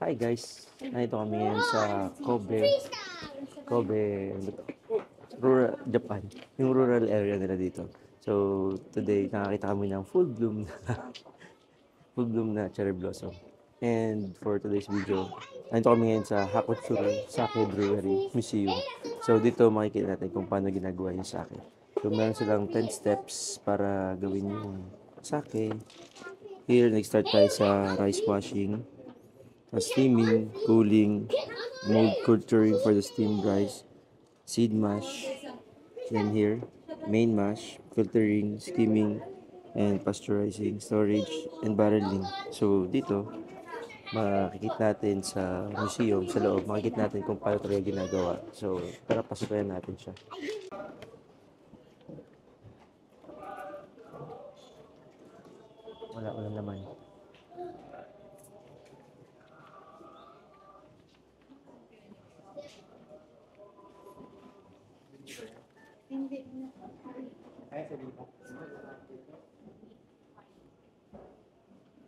Hi guys, nandito kami ngayon sa Kobe, rural Japan, yung rural area nila dito. So today nakakita kami ng full bloom na cherry blossom. And for today's video, nandito kami ngayon sa Hakutsuru Sake Brewery Museum. So dito makikita natin kung paano ginagawa yung sake. So meron silang 10 steps para gawin yung sake. Here, nag-start tayo sa rice washing, steaming, cooling, mold culturing for the steamed rice, seed mash, then here, main mash, filtering, steaming, and pasteurizing, storage, and barreling. So dito, makikita natin sa museum, sa loob, makikita natin kung paano talaga ginagawa. So tara, pasukayan natin siya. Wala naman.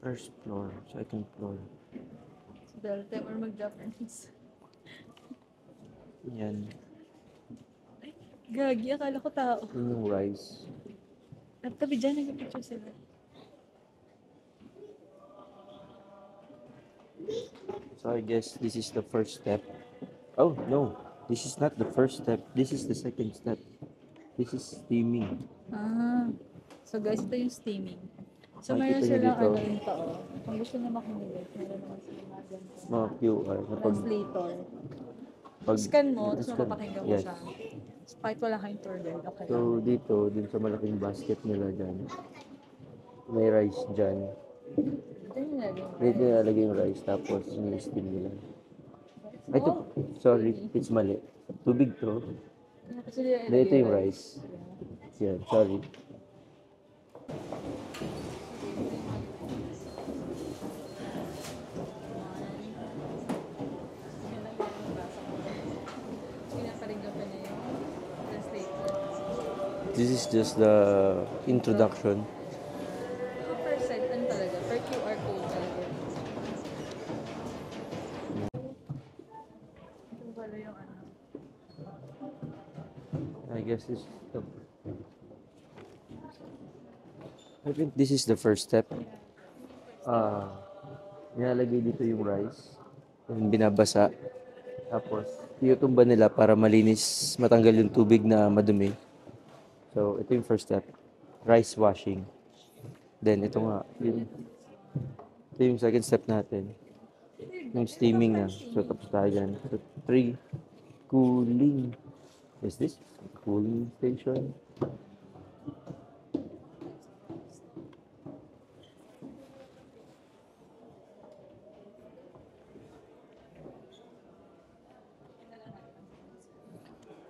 First floor, second floor. Delta or mag-Japanese. Yan. Gagi, akala ko tao. Yun yung rice. At tabi dyan, nag-picture sila. So I guess this is the first step. Oh no, this is not the first step. This is the second step. This is steaming. Ah. So guys, ito yung steaming. So Makikita meron niyo silang dito. ano yung tao. Kung gusto na makinig, meron naman silang mga ganito. Mga QR na pag Translator. Scan mo, tapos scan. mapapakinggan mo Yes. siya. So, kahit wala kang tour guide, okay So lang. dito, dun sa malaking basket nila dyan, may rice dyan. Ito yung nilagay mo. Dito nilalagay yung rice, tapos ni-steam nila. Ay, ito, sorry, it's mali. Tubig to. Kasi nilalagay Dito yung yung rice. Yan, sorry. Pinaparinggan pa niya yung translator. This is just the introduction. So, per set, ano talaga? Per QR code talaga. Ito pala yung ano. I guess I think this is the first step. Nilalagay dito yung rice, yung binabasa. Tapos, tinutumba nila para malinis, matanggal yung tubig na madumi. So, ito yung first step. Rice washing. Then, ito nga. Ito yung second step natin. Yung steaming na. So, tapos tayo dyan. So, 3. Cooling. Is this cooling station?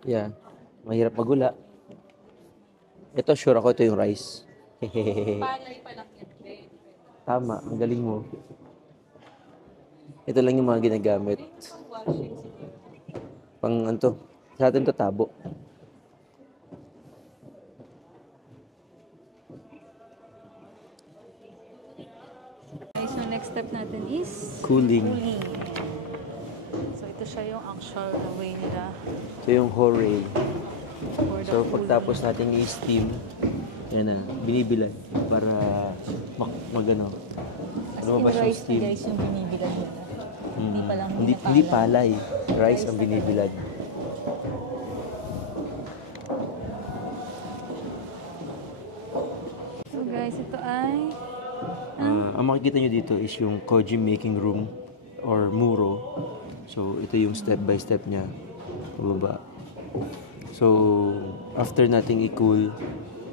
Yeah. Mahirap magula. Ito, sure ako ito yung rice. Palay pa lang yan. Tama, ang galing mo. Ito lang yung mga ginagamit. Washing siguro. Pang ano to, sa atin to tabo. Okay, so next step natin is Cooling. So ito siya yung actual way nila Ito yung hooray. for the So, cooling. pagtapos natin i-steam, yan na, binibilad para magano. As in lumabas yung rice na steam. guys yung binibilan nila. Hindi pa lang Hindi palay. Rice ang na binibilad. So guys, ito ay Ang makikita nyo dito is yung koji making room or muro. So, ito yung step by step niya. Pababa. So, after nating i-cool,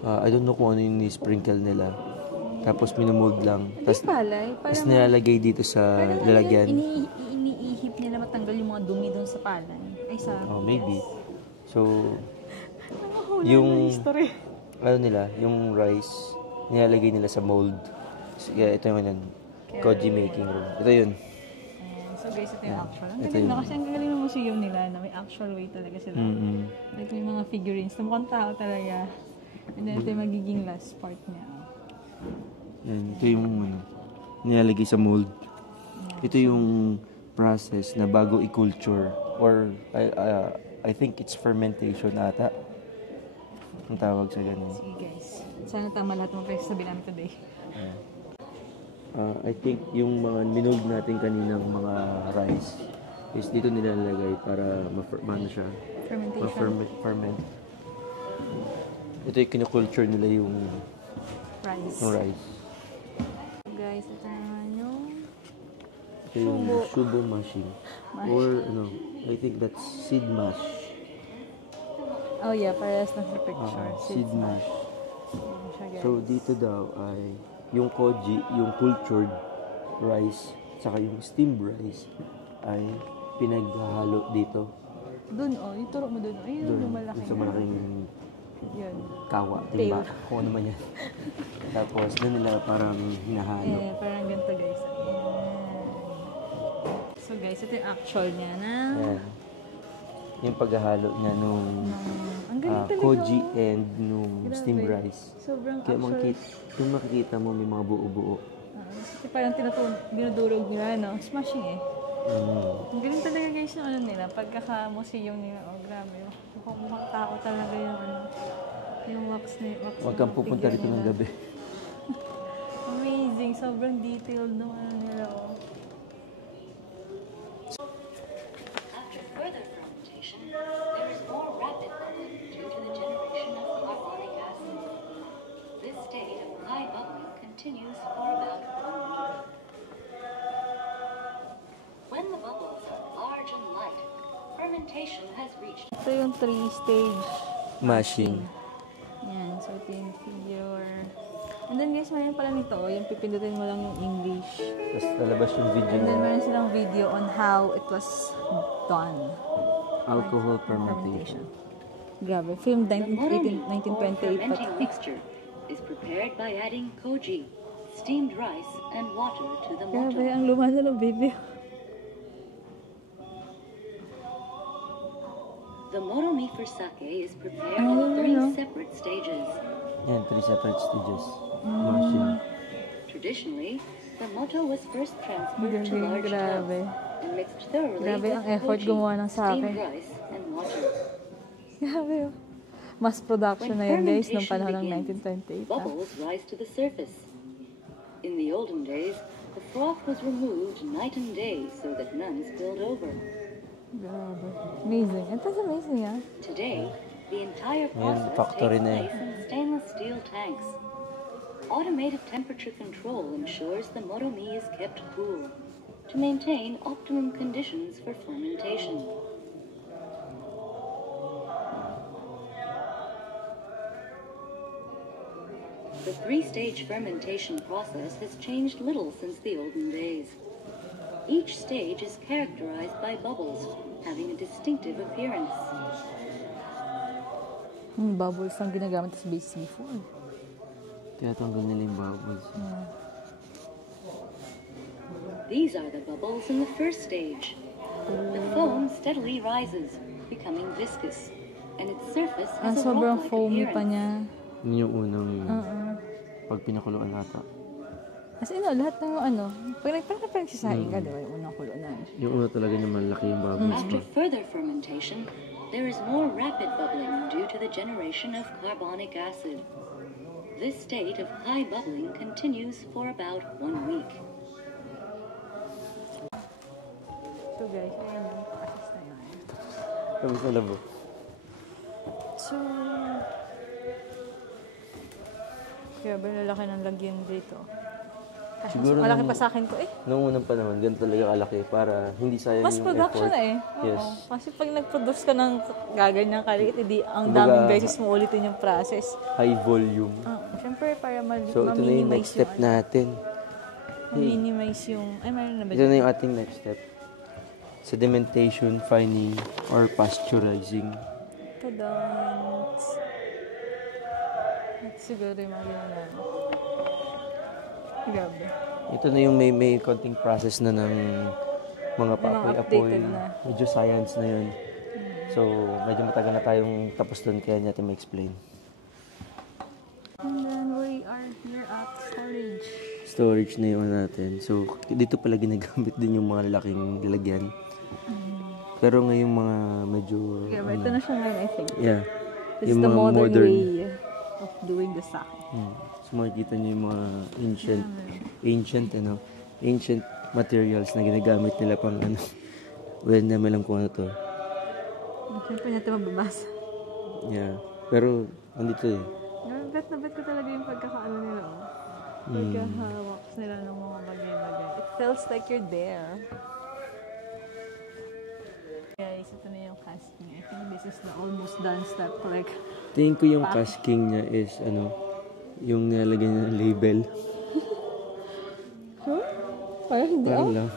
I don't know kung ano yung ni-sprinkle nila. Tapos minumold lang. Tapos palay. Tapos nilalagay dito sa lalagyan. Iniihip nila matanggal yung mga dumi doon sa palay. Ay, sa... Oh, maybe. So, Nanguhula yung na history. ano nila, yung rice, nilalagay nila sa mold. So, yeah, ito yung yan. Koji making room. Ito yun. Ayan. So guys, ito yung actual. Ang Ito ganda yun. kasi ang galing ng museum nila na may actual way talaga sila. Like may mga figurines na mukhang tao talaga. And then ito yung magiging last part niya. Yan, ito yung ano, nilalagay sa mold. Ito yung process na bago i-culture or I think it's fermentation ata. Ang tawag sa ganun. Sige guys. Sana tama lahat ng sabi namin today. I think yung mga minug natin kaninang mga rice is dito nilalagay para ma-ferment siya. Fermentation. Ferment. Ito yung kinu-culture nila yung Rice. rice. Guys, ito naman yung Ito yung shubo mashing. Or I think that's seed mash. oh yeah, parehas na sa picture. Seed mash. Ayan siya, guys. So dito daw ay yung koji, yung cultured rice, saka yung steamed rice ay pinaghahalo dito. Dun, yung turo mo dun. Ayun, Doon, yung malaki. sa malaking Yun. kawa, timba, kung ano man yan. Tapos doon nila parang hinahalo. Parang ganito guys. Ayan. So guys, ito yung actual niya na Ayan. Yung paghahalo niya nung ang galing talaga. koji and nung Grabe. steamed rice. Sobrang Kaya actual. kung makikita mo may mga buo-buo. Kasi parang dinudurog nila, no? Smashing eh. Ang galing talaga guys yung ano nila. Pagkaka-museum nila, grabe. Mukhang tao talaga yung yung wax Huwag kang pupunta figure dito ng nila. gabi. Amazing. Sobrang detailed nung ano nila, After further fermentation, there is more rapid bubbling due to the generation of carbonic acid. This state of high bubbling continues for about 1 week. When the bubbles are large and light, fermentation has reached. Ito yung 3-stage Mashing. Yan. So, ito yung figure. And then guys, mayroon pala nito. Yung pipindutin mo lang yung English. Tapos lalabas yung video And then niya. meron silang video on how it was done. Alcohol fermentation. Grabe. Filmed The motomi, or 1928 pa. fermenting mixture, is prepared by adding koji, steamed rice, and water to the Grabe, moto. ang luma na ng video. The motomi for sake is prepared Oh, in 3 no. separate stages. Yan, 3 separate stages. Mashing. Traditionally, the moto was first transferred to Galing, large grabe. tubs and mixed thoroughly Grabe with ang effort koji, gumawa ng steamed sake. rice, and water. Grabe. Mass production When na yan guys, nung fermentation panahon ng begins, 1928. bubbles rise to the surface. In the olden days, the froth was removed night and day so that none spilled over. Grabe. Amazing. It was amazing, ah. Today, the entire Ayan, process factory takes na place in stainless steel tanks. Automated temperature control ensures the motomi is kept cool to maintain optimum conditions for fermentation. The 3-stage fermentation process has changed little since the olden days. Each stage is characterized by bubbles, having a distinctive appearance. Bubbles ang ginagamit sa base before. Tinatanggal nila yung bubbles. These are the bubbles in the first stage. The foam steadily rises, becoming viscous, and its surface Ang has a sobrang rock-like foamy pa appearance. niya. Yun yung unang pag pinakuluan ata. As in, lahat ng pag nagsasaing ka, di ba, yung unang kulunan. Yung una talaga niya malaki yung bubbles After pa. further fermentation, there is more rapid bubbling due to the generation of carbonic acid. This state of high bubbling continues for about 1 week. So guys, ayan yung process na yun. Tapos na labo. So, kaya ba lalaki ng lagyan dito? Kasi Siguro malaki nung- pa sa akin to eh. Noong unang panahon, ganito talaga kalaki para hindi sayang Mas yung production effort. na eh. Oo. Yes. Kasi pag nag-produce ka ng gaganyang kaliit, hindi ang Kumbaga, daming beses mo ulitin yung process. High volume. Siyempre, para So, ito na yung next step natin. ma-minimize yung, ay, mayroon na ba Ito na yung ating next step. Sedimentation, fining, or pasteurizing. Kadans. At siguro yung mga ganyan namin. Grabe. Ito na yung may konting process na ng mga paapoy-apoy. updated na. Medyo science na yun. So, medyo matagal na tayong tapos doon kaya natin ma-explain. And then we are here at storage. storage na yung ano natin. So, dito pala ginagamit din yung mga lalaking lalagyan. Pero ngayong mga medyo... Yeah, but ito na siya ngayon, I think. Yeah. This is Yung the mga modern, modern. way of doing the sake. So, makikita niyo yung mga ancient materials na ginagamit nila pang ano. Well, naman lang kung ano to. Siyempre natin mababasa. Yeah. Pero, andito eh. Bet na bet ko talaga yung pagkakaano nila. Pagkahawak nila ng mga bagay-bagay. It feels like you're there. Guys, ito na yung casting. I think this is the almost done step. Like, Tingin ko yung casking niya is ano, yung nilalagyan niya ng label. sure? Parang hindi. Parang lang.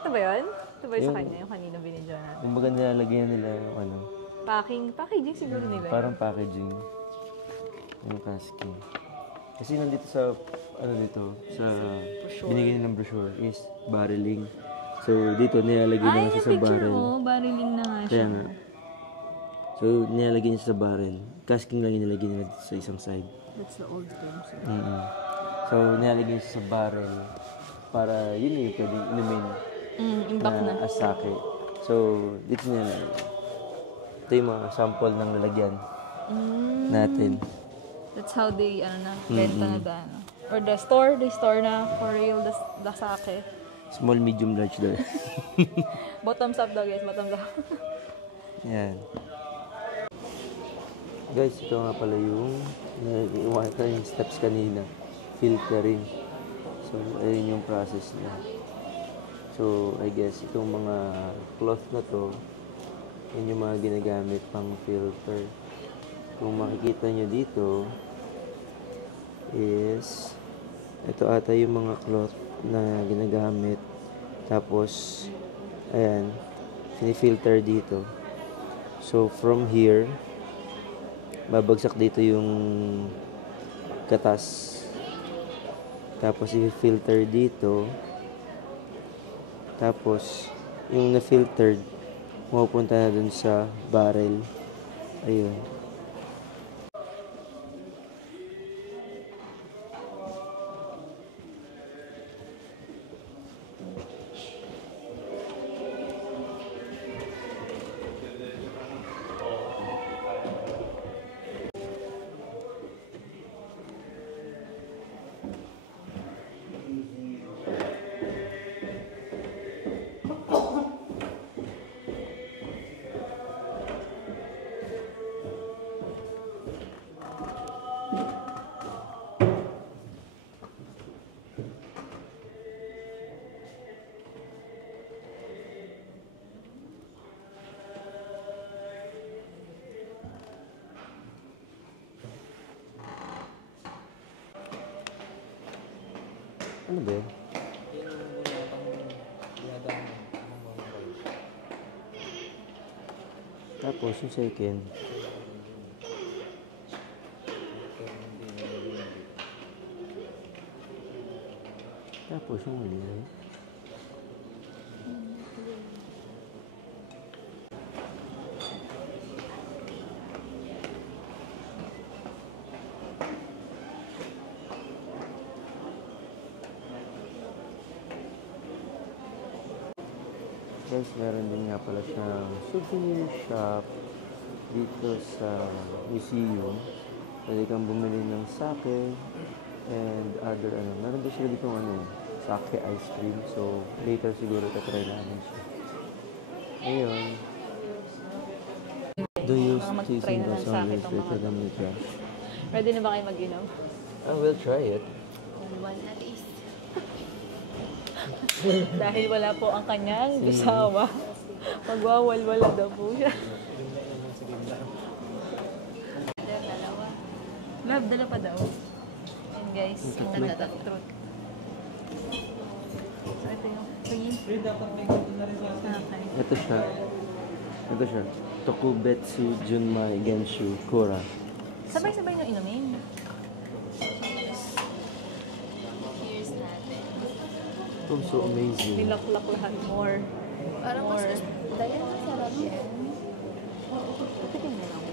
Ito ba yun? Ito ba yung sa kanya? Yung kanina binidyo natin. Kumbaga nilalagyan nila yung ano, Packaging siguro nila. parang packaging. Yung casking. Kasi nandito sa, ano dito, sa binigyan ng brochure is barreling. So, dito nilalagay na siya sa barrel. mo, barreling na nga Kaya nga. So, nilalagay niya siya sa barrel. Casking lang yung nilagay nila dito sa isang side. That's the old term. So, nilalagay niya siya sa barrel para yun yung pwedeng inumin Imbak na. as sake. So, dito nilalagay. Ito yung mga sample ng lalagyan natin. That's how they, benta na da, ano. Or the store, they store na for real, the sake. Small, medium, large daw. Bottoms up daw, guys. Bottoms up. Yan. Guys, ito nga pala yung iwan ko yung steps kanina. Filtering. So, ayun yung process niya. So, I guess itong mga cloth na to, yun yung mga ginagamit pang filter. Kung makikita nyo dito, is ito ata yung mga cloth na ginagamit. Tapos, ayan, sinifilter dito. So, from here, babagsak dito yung katas. Tapos, i-filter dito. Tapos, yung na-filtered, mapupunta na dun sa barrel. Ayun. Ano ba yun? Tapos yung second. Tapos yung huli. Guys, meron din nga pala siyang souvenir shop dito sa museum. Pwede kang bumili ng sake and other Meron din sila dito sake ice cream. So, later siguro tatry namin siya. Ayun. Do you season the sandwich with the media? Ready na ba kayo mag-inom? I will try it. One at least. Dahil wala po ang kanyang asawa. Magwawalwala daw po siya. Love, dala pa daw. And guys, truth. So, ito yung free. Okay. Ito siya. Tokubetsu Junmai Genshu Kura. Sabay-sabay nyo inumin. Here's natin. Oh, so amazing. Nilaklak lahat more. Parang mas dahil masarap yan. Titigil mo lang.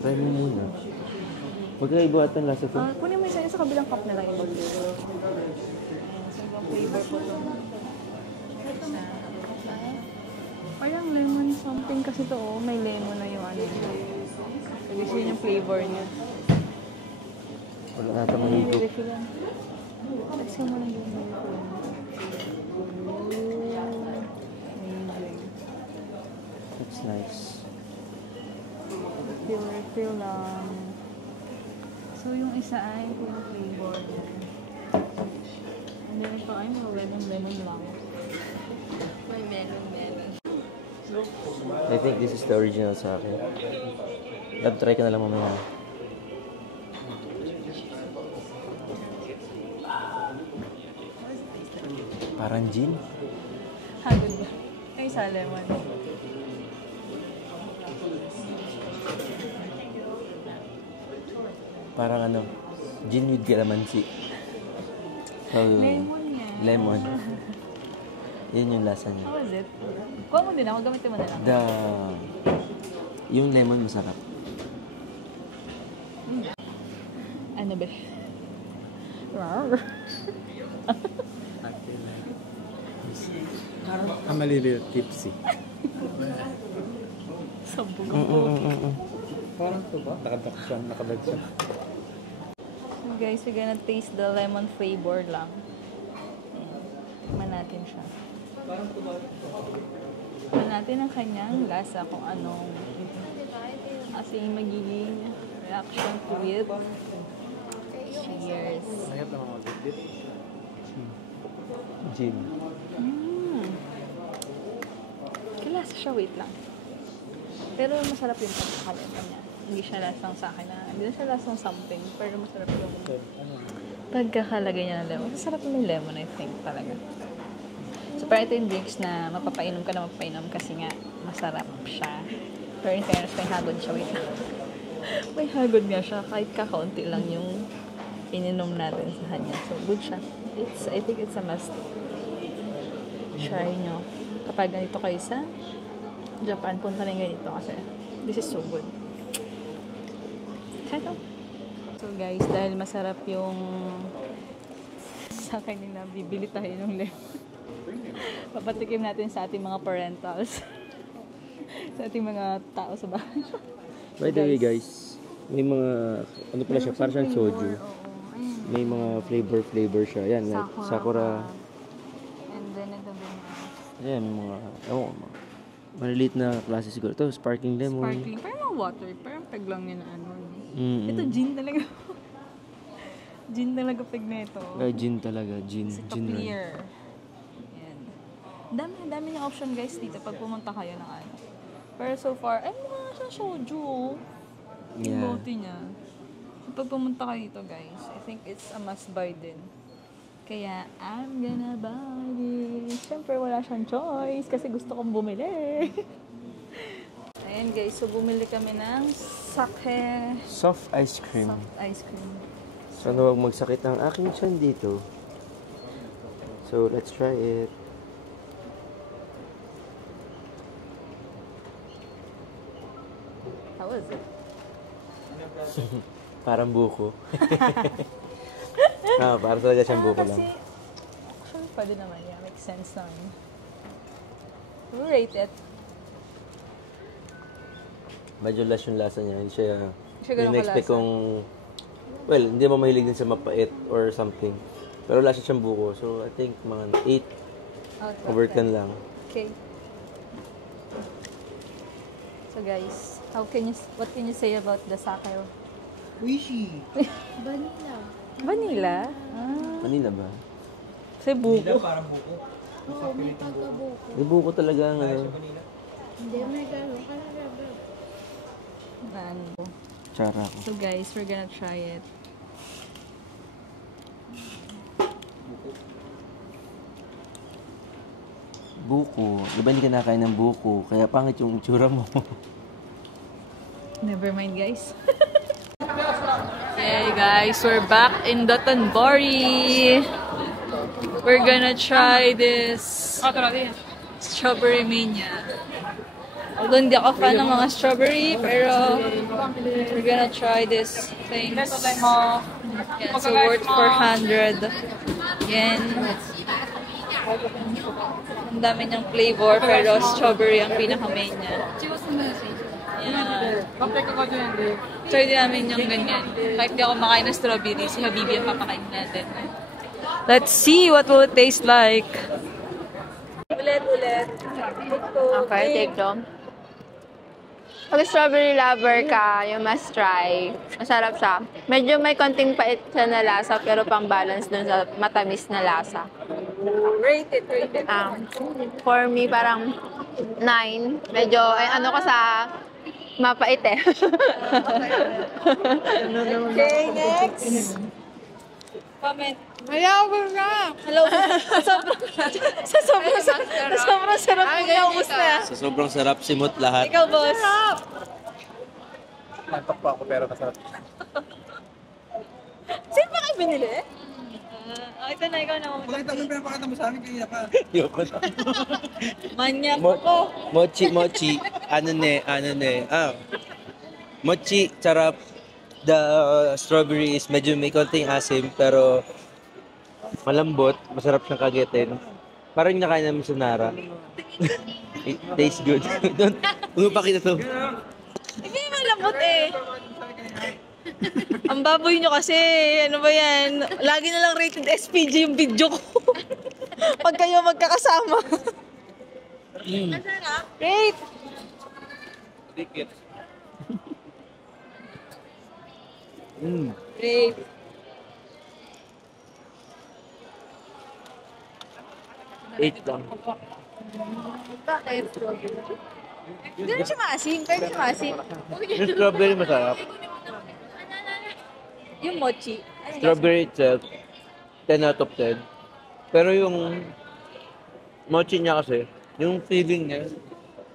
Try mo muna. Magkaiba ata ang lasa to. Kunin mo yung sa kabilang cup na lang iba. Ayan, so ibang flavor po ito. Parang lemon something kasi to, oh. May lemon na yung ano yun. So, gusto yun yung flavor niya. Wala na ito mahigop. Refill lang. Taksin mo lang yung amazing. That's nice. Refill lang. So, yung isa ay ito yung flavor niya. And then ito ay mga lemon lang. May melon. I think this is the original sa akin. Lab, try ka na lang mamaya. Parang gin. Hagod ba? Ay, sa lemon. Parang ano, gin with calamansi. Lemon nga. Lemon. Yan yung lasa niya. How was it? Kuha mo din ako, gamitin mo na lang. Yung lemon masarap. Ano ba? I'm a little tipsy. Sabog. Parang ito ba? Nakadag siya. So guys, we're gonna taste the lemon flavor lang. Tikman natin siya. Tikman natin ang kanyang lasa kung anong kasi magiging reaction to it. Cheers. Nahirap naman mag-dip. Gin. Kalasa siya, wait lang. Pero masarap yung pagkakalita niya. Hindi siya lasang sa akin na, hindi na siya lasang something, pero masarap yung pagkakalagay niya ng lemon. Masarap yung lemon, I think, talaga. So, parang ito yung drinks na mapapainom ka na mapapainom kasi nga masarap siya. Pero in fairness, may hagod siya, wait lang. May hagod nga siya, kahit kakaunti lang yung ininom natin sa kanya. So, good siya. I think it's a must. Try nyo. Kapag ganito kayo sa Japan, punta rin ganito kasi this is so good. Kaya so guys, dahil masarap yung sa kanina, bibili tayo ng lemon. Papatikim natin sa ating mga parentals. Sa ating mga tao sa bahay. By the way guys, may mga, ano pala siya, parang siyang soju. May mga flavor siya. Yan, sakura. And then ito din. Ayan, mga, maliliit na klase siguro. Ito, sparkling lemon. Sparkling. Parang mga water. Parang peg lang yun na ano. Mm-mm. Ito, gin talaga. Gin talaga peg na ito. Gin talaga. Gin. Kasi ito Gin rin. clear. Yan. Dami ng option guys dito pag pumunta kayo ng ano. Pero so far, ay mga siyang soju. Yung Yeah. bote niya. Pag pumunta kayo dito guys, I think it's a must buy din. Kaya, I'm gonna buy this. Siyempre, wala siyang choice kasi gusto kong bumili. Ayan guys, so bumili kami ng sake Soft ice cream. soft ice cream. Sana huwag magsakit ang aking tiyan dito. So, let's try it. How was it? Parang buko. Parang talaga siyang buko lang. Kasi, actually, pwede naman. Yeah, makes sense naman. We rate it. Medyo last yung lasa niya. Hindi siya, Siya ganun in-expect kalasa. kong, well, hindi mo mahilig din sa mapait or something. Pero lasa siyang buko. So, I think mga 8 over 10 lang. Okay. So guys, what can you say about the sake? Wishy! Vanilla? Kanina ba? Kasi buko. Parang buko. Oo, may pagkabuko. May buko talaga ang ano. Hindi, may gano'n. Kalala. Na ano. Tsara ko. So guys, we're gonna try it. Buko. Diba hindi ka nakain ng buko? Kaya pangit yung itsura mo. Never mind guys. Hey guys, we're back in Dotonbori. We're gonna try this strawberry mania. Although hindi ako fan ng mga strawberry, pero we're gonna try this thing. Yan, so worth 400 yen. Ang dami niyang flavor, pero strawberry ang pinaka-main niya. Yan. Try din namin yung ganyan. Kahit di ako makain ng strawberry, si Habibi ang papakain natin. Let's see what will it taste like. Ulit. Okay, take them. Pag strawberry lover ka, you must try. Masarap siya. Medyo may konting pait siya na lasa, pero pang balance dun sa matamis na lasa. Rate it. For me, parang 9. Medyo, ano ko sa mapait eh. Okay, next. Comment. Ayaw ko na! Hello. Sobrang sarap mo naubos na. Sa sobrang sarap, simot lahat. Ikaw, boss. Nantok pa ako pero masarap. Saan ba kayo binili? Ito na, ikaw na. Pakita mo yung pinapakita mo sa amin kanina pa. Yoko na. Manyak ko. Mochi. Ano ne. Mochi, sarap. The strawberry is medyo may konting asim, pero malambot. Masarap siyang kagetin. Parang nakain namin sa Nara. It tastes good. Umupakita to. Hindi malambot eh. Ang baboy nyo kasi, ano ba yan? Lagi na lang rated SPG yung video ko. Pag kayo magkakasama. Rate! Rate. Eight lang. Hindi rin siya maasim. Pero siya maasim. Yung strawberry masarap. Yung mochi. Strawberry itself, 10 out of 10. Pero yung mochi niya kasi, yung feeling niya,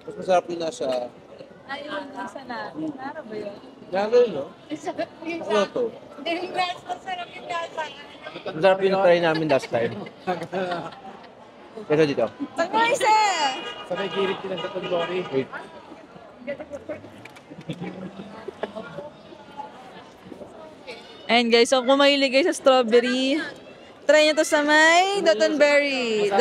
mas masarap yung nasa... Ayun, nasa na. Nara ba yun? Gagawin, no? Ano to? Masarap yung nasa. Masarap yung na-try namin last time. Kesa dito. Pag mo isa! Sa may girit din sa Tondori. Wait. Ayan guys, so kung mahilig kayo sa strawberry, try nyo to sa may Dotonberry.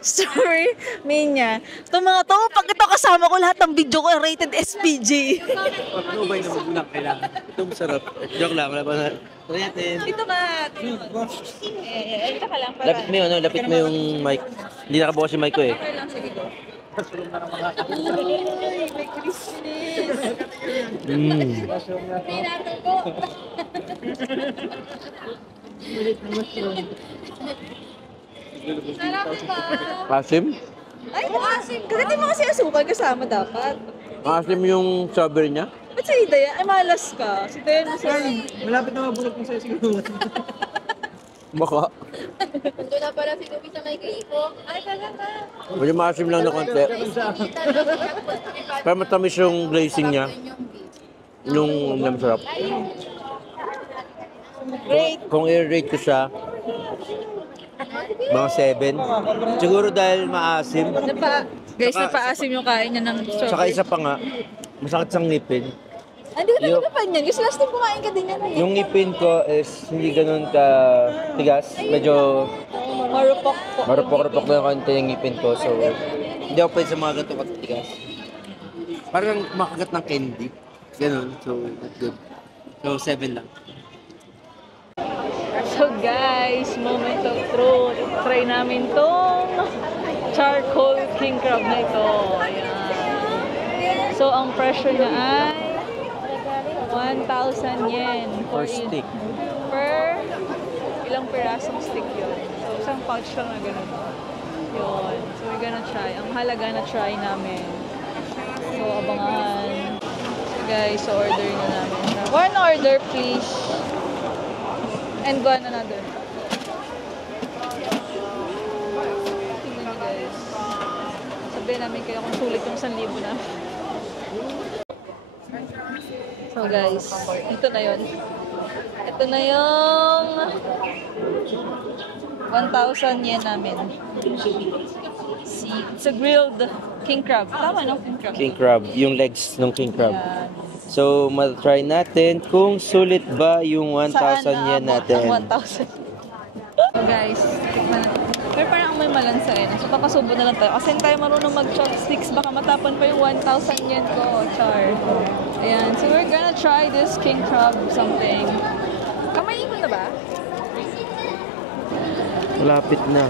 Strawberry mania. Itong mga to, pag ito kasama ko lahat ng video ko, rated SPG. Ano ba yung naman kailangan? Ito masarap. Joke lang, wala pa na. Try natin. Ito ba? Ito ka lang para. Lapit mo yung mic. Hindi nakabukas yung mic ko eh. Okay lang, sige go. Uy, may crispiness. Sarap ba? Asim? Ay, maasim. Kasi di mo kasi asukal kasama dapat. Asim yung strawberry niya? Ba't si Dayan? Ay, malas ka. Si Dayan masarap. Malapit na mabulok mo sa'yo siguro. Baka. Nandun na pala si Lupi sa may kaiko. Ay, talaga. Medyo maasim lang na konti. Pero matamis yung glazing niya. Yung masarap. Great. Kung i-rate ko siya, mga 7. Siguro dahil maasim. Guys, napaasim yung kain niya ng Saka strawberry. isa pa nga, masakit sa ngipin. Hindi ko talaga pa niyan. Kasi last time kumain ka din yan. Yung ngipin ko is hindi ganun ka tigas. Medyo Marupok po. marupok-rupok na yung konti yung ngipin ko. So, hindi ako pwede sa mga ganito katigas. Parang makagat ng candy. Ganun. So, not good. So, 7 lang. So guys, moment of truth. Try namin tong charcoal king crab na ito. Ayan. So, ang presyo niya ay 1,000 yen. Per stick. Per ilang pirasong stick yun. So, isang pouch lang na ganun. Yun. So, we're gonna try. Ang halaga na try namin. So, abangan. So, guys, so order na namin. One order, please. And one another. Tingnan nyo, guys. Sabihin namin kayo kung sulit yung 1,000 na. So guys, ito na yun. Ito na yung 1,000 yen namin. See, it's a grilled king crab. Tama no? King crab. King crab. Yung legs ng king crab. Yan. So, matry natin kung sulit ba yung 1,000 yen natin. 1,000. So guys, tikman na. Pero parang may malansa eh. So papasubo na lang tayo. Kasi hindi tayo marunong mag-chopsticks. Baka matapon pa yung 1,000 yen ko. Char. Ayan. So we're gonna try this king crab something. Kamayin ko na ba? Malapit na.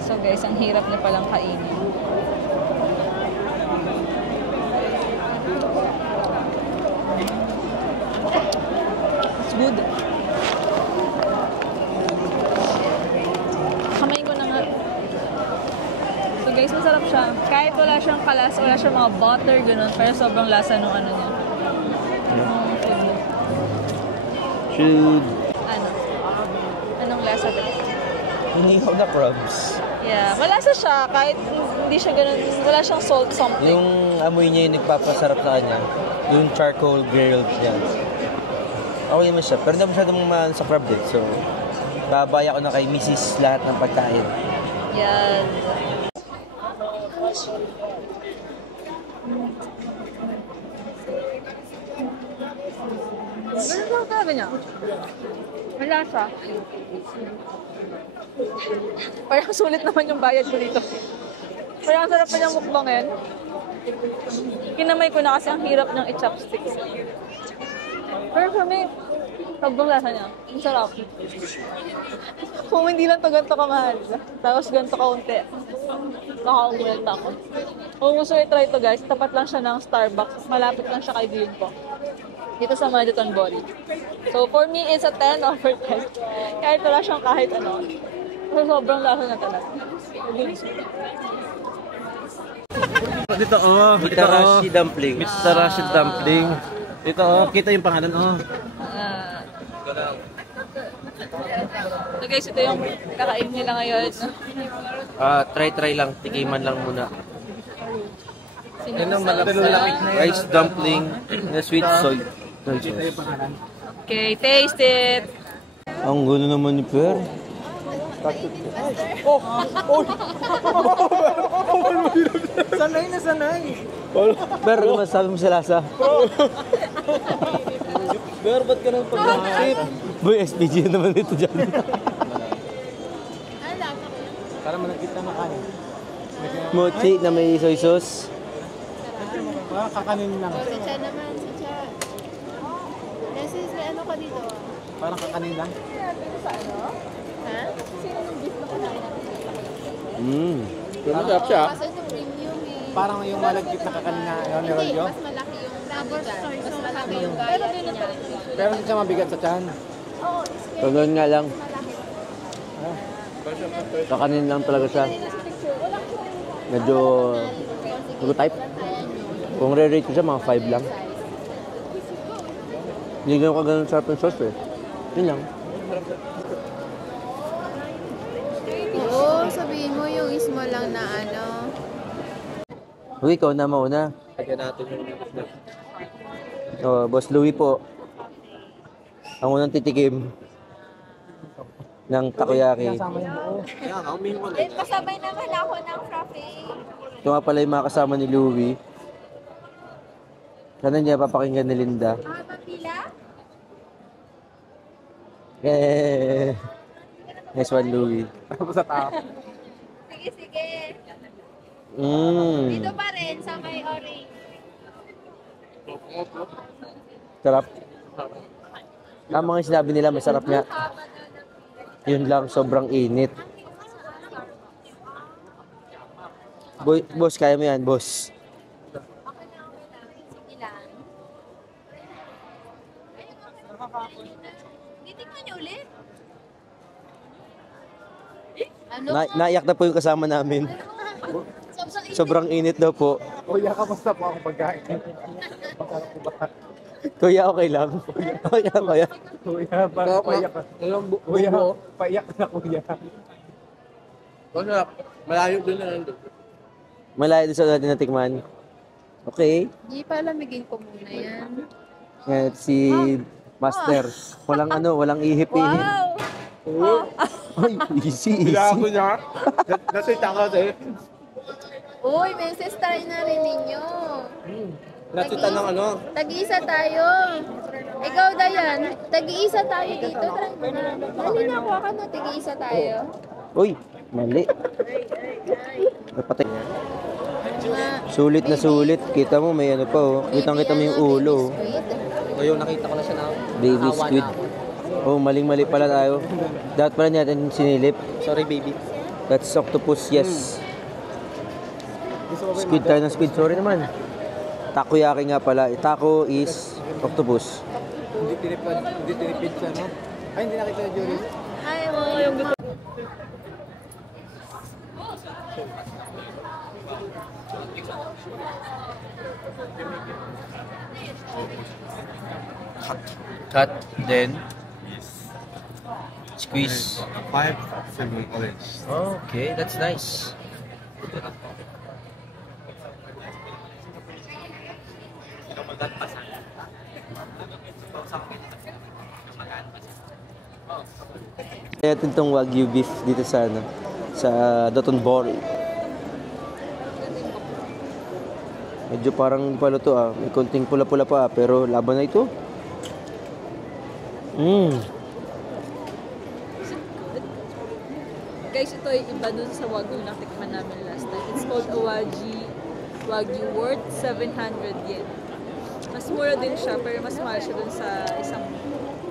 So guys, ang hirap na palang kainin. It's good. Kamayin ko na nga. So guys, masarap siya. Kahit wala siyang kalas, wala siyang mga butter, ganun. Pero sobrang lasa nung ano niya. Should. Ano? Anong lasa ba? Hinihaw na crabs. Yeah, malasa siya. Kahit hindi siya ganun, wala siyang salt something. Yung amoy niya yung nagpapasarap sa kanya. Yung charcoal grilled yan. Okay naman siya. Pero hindi masyadong mahal sa crab din. So, babaya ko na kay Mrs. lahat ng pagkain. Yan. Ganun lang talaga niya. Malasa. Parang sulit naman yung bayad ko dito. Parang ang sarap pa niyang mukbangin. Kinamay ko na kasi ang hirap niyang i-chopsticks. Pero for me, sobrang lasa niya. Ang sarap. Kung hindi lang to ganito kamahal. Tapos ganito kaunti. Nakakaumulta ako. Kung gusto i-try to guys, tapat lang siya ng Starbucks. Malapit lang siya kay Glinko. Dito sa Majutan Bori. So for me, it's a 10 over 10. Kahit wala siyang kahit ano. So sobrang lasa na talaga. Dito, oh. Mitarashi dumpling. Mitarashi dumpling. Ito, oh. Kita yung pangalan, oh. So guys, ito yung kakain nila ngayon. Try lang. Tikiman lang muna. Sinasawsa. Rice dumpling na sweet soy sauce. Okay, taste it. Ang gulo naman ni Per. Sanay na sanay. Per, ano masasabi mo sa lasa? Pero ba't ka nang pag-isip? Boy, SPG naman ito dyan. Para malagkit na kanin. Mochi na may soy sauce. Parang kakanin lang. Si Cha naman, si Cha. Nesis, may ano ka dito? Parang kakanin lang. Ha? Masarap siya. Kasi ito premium eh. Parang yung malagkit na kakanin na Hindi, rolyo. mas malaki yung ano dyan. Mas malaki yung gaya niya. Pero hindi siya mabigat sa tiyan. Ganun nga lang. Kakanin lang talaga siya. Medyo type. Kung re-rate ko siya, mga 5 lang. Hindi ganun ka ganun sarap yung sauce eh. Yun lang. Oo, sabihin mo yung small lang na ano. Okay, ikaw na mauna. Lagyan natin yung Oh, Boss Louie po. Ang unang titikim ng takoyaki. Pasabay naman ako ng frappe. Ito nga pala yung mga kasama ni Louie. Sana niya papakinggan ni Linda. Papila? Eh, nice one, Louie. sa tao. Sige, sige. Mmm, Dito pa rin sa may orange. sarap. Tama nga yung sinabi nila, masarap nga. Yun lang, sobrang init. Boss, kaya mo yan, boss. Sige lang. Titikman niyo ulit? Ano? Naiyak na po yung kasama namin. Sobrang init daw po. Kuya, kamusta po ako pagkain? Kuya, okay lang. Okay lang, kuya. Kuya, parang paiyak ka. Kuya, paiyak na kuya. Malayo din na nandun. Malayo din sa natin natikman. Okay. Di pa lamigin ko muna yan. Si Master. Walang walang ihip-ihip. Wow! Ay, easy, Bila ako easy. niya. Nasita ka kasi. Uy, Menses, try na rin ninyo. Nasita ng ano. Tag-iisa tayo. Ikaw, Dayan, tag-iisa tayo dito. Try mo na. Dali na, kuha ka na. Tag-iisa tayo. Uy, mali. Napatay. Mga Sulit na sulit. Kita mo, may ano pa oh. Kitang-kita mo yung ulo. oh. baby squid. Ngayon nakita ko na siya na. Baby squid. Oh, maling-mali pala tayo. Dapat pala natin sinilip. Sorry baby. That's octopus, yes. Squid tayo ng squid. Sorry naman. Takoyaki nga pala. Taco is octopus. Hindi tinipid siya, no? Ay, hindi nakita na Jory. Ay, mga yung gusto. Cut, then squeeze. 5 7 orange. Okay, that's nice. Kaya itong Wagyu beef dito sa ano, sa Dotonbori. Medyo parang paluto ah. May konting pula-pula pa pero laban na ito. Guys, ito ay iba dun sa Wagyu na tikman namin last time. It's called Wagyu worth 700 yen. Mas mura din siya, pero mas mahal siya dun sa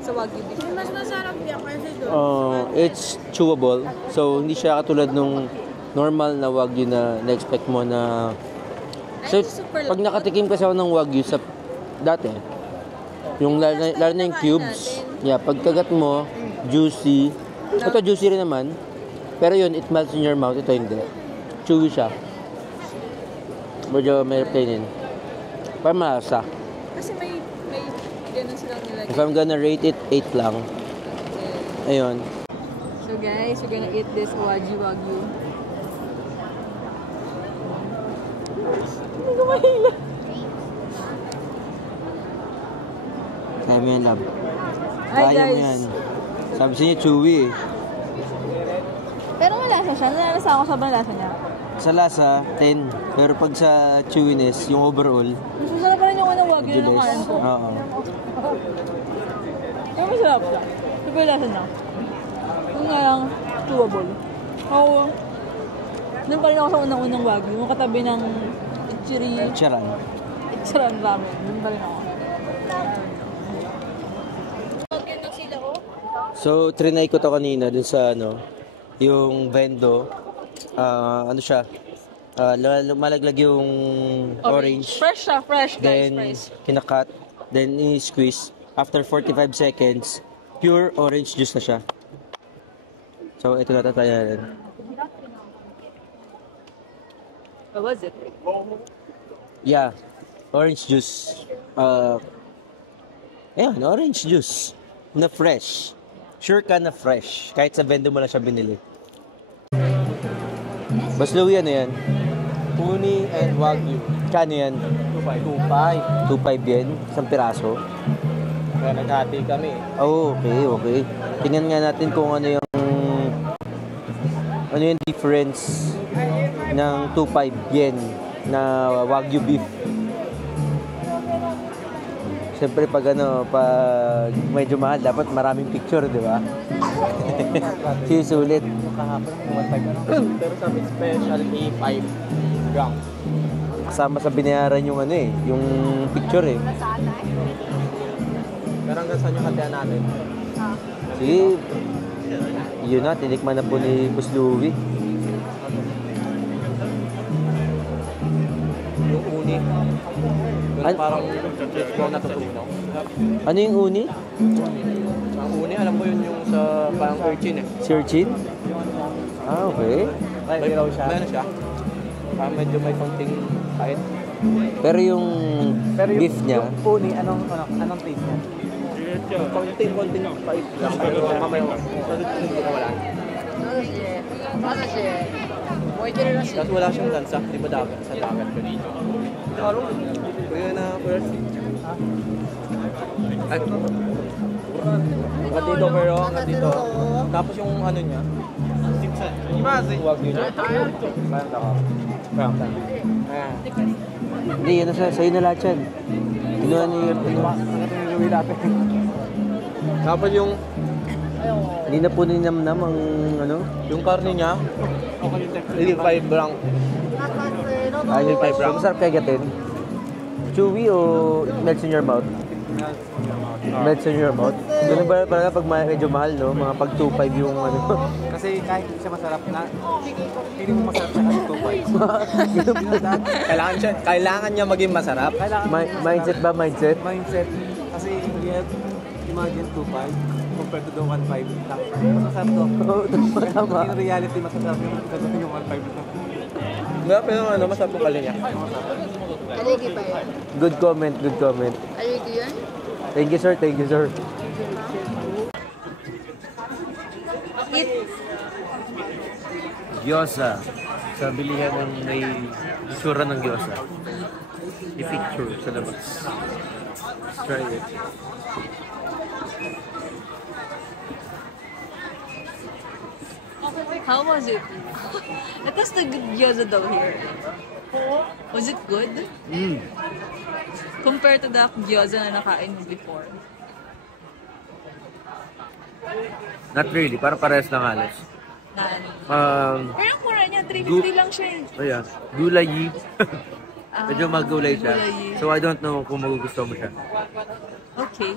sa Wagyu beef. Mas masarap yan kasi doon. It's chewable. So, hindi siya katulad nung normal na Wagyu na na-expect mo na... So, pag nakatikim kasi ako ng Wagyu sa dati, yung lalo na yung cubes, yeah, pagkagat mo, juicy. Ito juicy rin naman. Pero yun, it melts in your mouth. Ito hindi. Chewy siya. Medyo may kainin. Parang malasa. Kasi may ganun silang nilagay. If I'm gonna rate it, 8 lang. Ayun. So guys, we're gonna eat this Wagyu. Hindi ko mahila. Kaya mo yan, love. Hi, Kaya mo guys. yan. Sabi sa niya, chewy eh. Pero malasa siya. Nalasa ako sobrang lasa niya. Sa lasa, 10. Pero pag sa chewiness, yung overall, Mas masarap pa rin yung Wagyu medyo na nakain less. ko. Oo. Pero masarap siya. Super lasa niya. Yung nga lang, chewable. Oo. Doon pa rin ako sa unang-unang Wagyu. Yung katabi ng Charan. Ichiran ramen. Doon pa rin ako. So, trinay ko to kanina dun sa ano, yung vendo. Ano siya? Malaglag yung orange. Fresh siya, fresh guys, Then, fresh. kinakat. Then, i-squeeze. After 45 seconds, pure orange juice na siya. So, ito na tatayan. What was it? Yeah, orange juice. Ayan, orange juice. Na fresh. Sure ka na fresh. Kahit sa vendo mo lang siya binili. Bas Louie, ano yan? Uni and Wagyu. Kano yan? 2.5. 2.5 yen? Isang piraso? Kaya naghati kami. Oh, okay. Tingnan nga natin kung ano yung difference ng 2.5 yen na Wagyu beef. Siyempre pag medyo mahal, dapat maraming picture, di ba? Sulit. Kahapon, 1.5. Pero sabi special 5 grams. Kasama sa binayaran yung yung picture eh. Pero hanggang saan yung hatian natin? Sige, yun na, tinikman na po ni Boss Louie. Yung uni. Yung parang ikaw natutugnaw. Ano yung uni? Ang uni, alam ko yun yung sa parang urchin eh. Searchin? Ah, okay. May raw siya. Meron siya. Parang medyo may konting kahit. Pero yung beef niya, Uni, anong taste niya? Konting pait lang. Pero mamaya ko. Hindi ko wala. Tapos wala siyang lansa. Di ba dagat? Sa dagat ko dito. Kaya na first. Hanggang dito pero hanggang dito. Tapos yung ano niya, Huwag yun. Parang ako. Parang ako. Hindi, yun na sa'yo na lahat yan. Kinuha ni... Tapos yung Hindi na po ninamnam ang ano? yung karne niya, hindi five lang. Ayun, masarap kaya gatin. Chewy o melts in your mouth? Melts in your mouth? Ganun ba talaga pag medyo mahal, no? Mga pag 2.5 yung ano? Kasi kahit hindi siya masarap na, hindi mo masarap siya kasi 2.5. Kailangan niya maging masarap. Mindset ba? Mindset? Mindset. Kasi imagine 2.5 compared to the 1.5 lang. Masarap to. Oo, tama. In reality, masarap yung 1.5 lang. Nga, pero ano, masarap yung kali niya. Aligi ba yun? Good comment, good comment. Aligi yun? Thank you, sir. Thank you, sir. Gyoza. Sa bilihan ng may sura ng gyoza. I-picture sa labas. Let's try it. How was it? That was the good gyoza daw here. Was it good? Compared to the gyoza na nakain mo before? Not really. Parang parehas lang halos. Pero ang mura niya, 350 lang siya eh. Ayan. Gulayi. Medyo magulay siya. Gulayi. So I don't know kung magugustuhan mo siya. Okay.